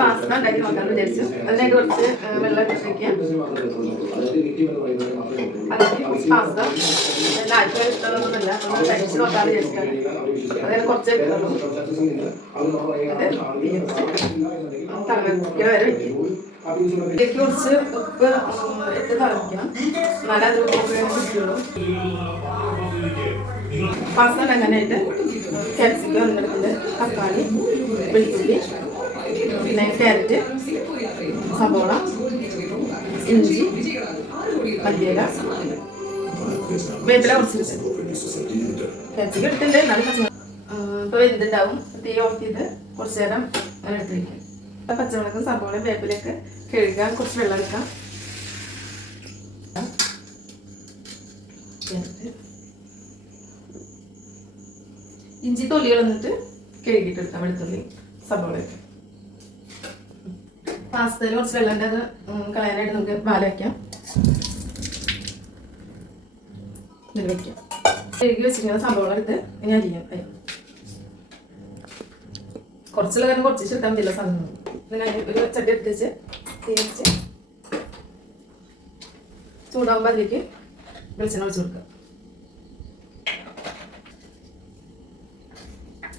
Pasta ഉണ്ടാക്കി നോക്കാമെന്ന് വിചാരിച്ചു. അതിനായിട്ട് കുറച്ച് വെള്ളം ഒഴിക്കുക. അതിലേക്ക് പാസ്ത എല്ലാവർക്കും ഇഷ്ടമൊന്നുമില്ല, ഒന്ന് കഴിച്ച് നോക്കാമെന്ന് വിചാരിച്ചിട്ടാണ്. അതിന് കുറച്ച് തിളയ്ക്കുക വരെ വയ്ക്കും. ഇതിലേക്ക് കുറച്ച് ഉപ്പ് ഇട്ട് തിളയ്ക്കണം, എന്നാലും അത് കിട്ടുള്ളൂ. പാസ്ത ഉണ്ടാക്കാനായിട്ട് ക്യാപ്സിക്കം ഒന്നെടുക്കുന്നത്, തക്കാളി, വെളുത്തുള്ളി, പിന്നെ ക്യാരറ്റ്, സവോള, ഇഞ്ചി, മല്ലിയില, വേപ്പില കുറച്ചിട്ട് ക്യാപ്സിക്കം ഇട്ടിട്ടുണ്ട്. എന്നാലും ഇപ്പോൾ വെന്തുണ്ടാവും. തീ ഓഫ് ചെയ്ത് കുറച്ച് നേരം അങ്ങനെ എടുത്ത് വയ്ക്കും. പച്ചമുളകും സവോളയും വേപ്പിലൊക്കെ കഴുകാൻ കുറച്ച് വെള്ളം എടുക്കാം. ഇഞ്ചി തൊലികൾ വന്നിട്ട് കഴുകിയിട്ടെടുക്കാം. വെളുത്തുള്ളി സവോളയൊക്കെ. പാസ്തയിൽ കുറച്ച് വെള്ളമുണ്ട്, അത് കളയാനായിട്ട് നമുക്ക് പാൽ വയ്ക്കാം. ഇതിൽ വയ്ക്കാം. കഴുകി വെച്ചിരിക്കുന്ന സവോള എടുത്ത് ഇനി അരിയാം. കുറച്ചുള്ള കാരണം കുറച്ച് ചേർക്കാൻ പറ്റില്ല സാധനം. ഒരു ചട്ടി എടുത്ത് വെച്ച് തീ വെച്ച് ചൂടാകുമ്പോൾ അതിലേക്ക് വെളിച്ചെണ്ണ ഒഴിച്ച് കൊടുക്കുക.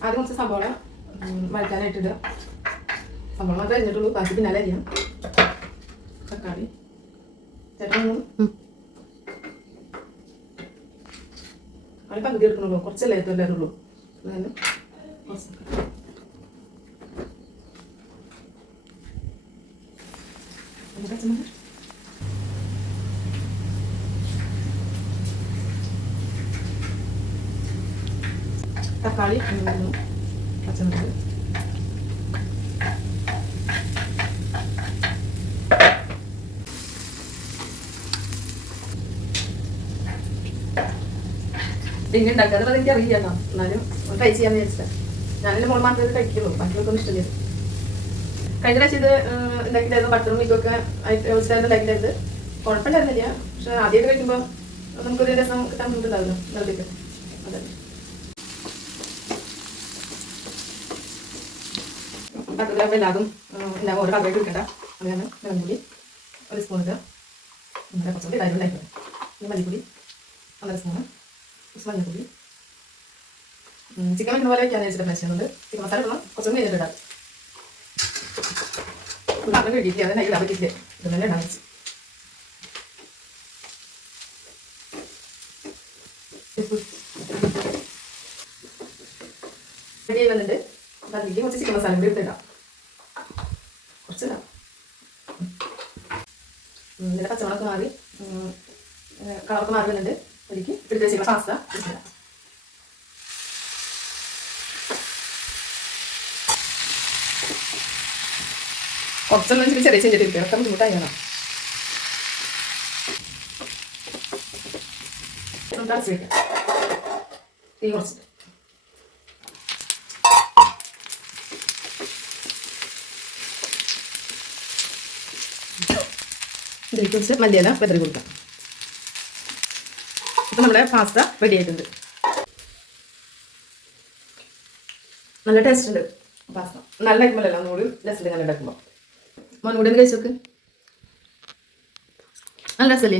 ആദ്യം കുറച്ച് സവോള വഴറ്റാനായിട്ടിടുക. സവോള മാത്രമേ കഴിഞ്ഞിട്ടുള്ളൂ, ബാക്കി പിന്നാലെ അരിയാം. തക്കാളി ചേട്ടനൊന്നും തക്കാളി പകുതി എടുക്കണുള്ളൂ, കുറച്ചല്ലേ എല്ലാവരും ഉള്ളൂ. അതായത് തക്കാളി, പച്ചമുളക്, ഇങ്ങനെ ഉണ്ടാക്കാതെ എനിക്ക് അറിയില്ല, എന്നാലും ട്രൈ ചെയ്യാന്ന് വിചാരിച്ചിട്ടാണ്. ഞാനെൻ്റെ മോൾ മാത്രമേ കഴിക്കുള്ളൂ, ബാക്കിയൊക്കെ ഇഷ്ടമില്ല. കഴിഞ്ഞ പ്രാവശ്യം ഇത് ഉണ്ടാക്കിയിട്ടായിരുന്നു, ബട്ടറും മിൽക്കൊക്കെ വെച്ചിട്ടായിരുന്നു ഉണ്ടാക്കിയിട്ടായിരുന്നു. കുഴപ്പമില്ലായിരുന്നില്ല, പക്ഷെ ആദ്യമൊക്കെ കഴിക്കുമ്പോൾ നമുക്കൊരു രസം കിട്ടാൻ ബുദ്ധിമുട്ടുണ്ടാവില്ല നിർത്തിയിട്ട്. അതെ, പത്രത്തിൽ എല്ലാതും എല്ലാം ഓരോ പാത്രമായിട്ട് എടുക്കണ്ട. അതാണ് മുളകുപൊടി ഒരു സ്പൂൺ ഇടുക, കുറച്ചുകൂടി കാര്യം ഉണ്ടാക്കുന്നത്. പിന്നെ മല്ലിപ്പൊടി 1.5 സ്പൂണ്, മഞ്ഞൾപ്പൊടി. ചിക്കൻ വെക്കുന്ന പോലെ വയ്ക്കാൻ വെച്ചിട്ട് പ്രശ്നമുണ്ട്. ചിക്കൻ മസാല ഇടണം, കുറച്ചൊന്നും കഴിഞ്ഞിട്ട് ഇടാം. പാത്രം കഴുകിയിട്ട് അത് നൈറ്റ് പറ്റിയിട്ട് ഇതൊന്നും ഇടാൻ വെച്ച് റെഡി ആയി വന്നിട്ട് അതിലേക്ക് കുറച്ച് ചിക്കൻ മസാല കൂടി എടുത്തിടാം. കുറച്ചിടാം. ഇതിൻ്റെ പച്ചമുളക് മാറി കളർക്ക് മാറി വന്നിട്ട് അതിലേക്ക് എടുത്ത് വെച്ചിട്ടുള്ള പാസ്ത എടുത്തിടാം. കുറച്ചൊന്നും ഇച്ചിരി ചെറിയ ചെഞ്ചിട്ട് ഒക്കെ ബുദ്ധിമുട്ടായി വേണം. അടച്ച് വയ്ക്കാം. തീ കുറച്ചിട്ട് ഇതിലേക്ക് കുറച്ച് മല്ലിയില വെതറി കൊടുക്കാം. ഇപ്പം നമ്മുടെ പാസ്ത റെഡി ആയിട്ടുണ്ട്. നല്ല ടേസ്റ്റ് ഉണ്ട് പാസ്ത. നല്ല ഉണ്ടാക്കുമ്പോഴല്ല ഒന്നുകൂടി രസമില്ല. നല്ല ഉണ്ടാക്കുമ്പോൾ മോൻ കൂടി ഒന്ന് കഴിച്ചു നോക്ക്. നല്ല രസമല്ലേ?